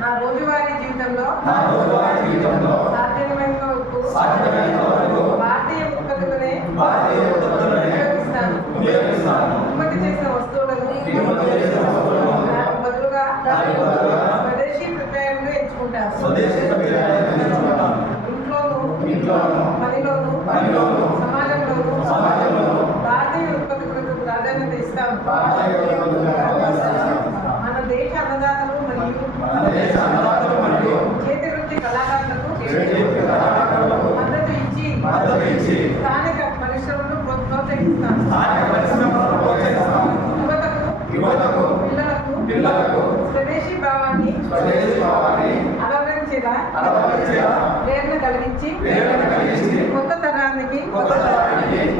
నా రోజువారీ జీవితంలో సాధ్యమైనంత వరకు భారతీయ ఉత్పత్తులనే ఉపయోగిస్తాను. ఉత్పత్తి చేసిన వస్తువులను నాకు బదులుగా స్వదేశీ ప్రత్యయాలను ఎంచుకుంటాను. ఇంట్లోనూ పనిలోనూ సమాజంలోనూ భారతీయ ఉత్పత్తులకు ప్రాధాన్యత ఇస్తాను. మన దేశ అన్నదాతలు మరియు చేతి వృత్తి కళాకారులకు మద్దతు ఇచ్చి స్థానిక పరిశ్రమలను ప్రోత్సహిస్తాను. యువతకు పిల్లలకు స్వదేశీ భావాన్ని అలవరించేలా ప్రేరణ కలిగించి కొత్త తరానికి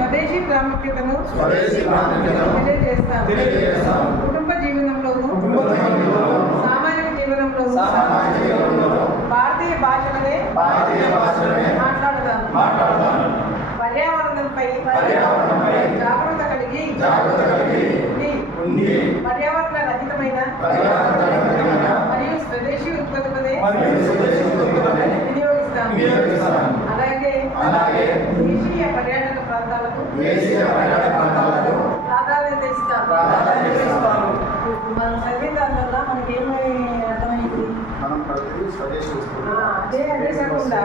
స్వదేశీ ప్రాముఖ్యతను తెలియజేస్తాను. కుటుంబ జీవనంలోనూ సామాజిక జీవనంలోనూ భారతీయ భాషలనే మాట్లాడతాను. పర్యావరణంపై జాగ్రత్త కలిగి పర్యావరణ రహితమైన మరియు స్వదేశీ ఉత్పత్తులనే వినియోగిస్తాను. అలాగే దేశీయ పర్యాటక ప్రాంతాలకు ప్రాధాన్యత ఇస్తాను. మనం చదివిన దానివల్ల మనకేమీ అర్థమైంది? మనం ప్రతిదీ స్వదేశీ అదే కాకుండా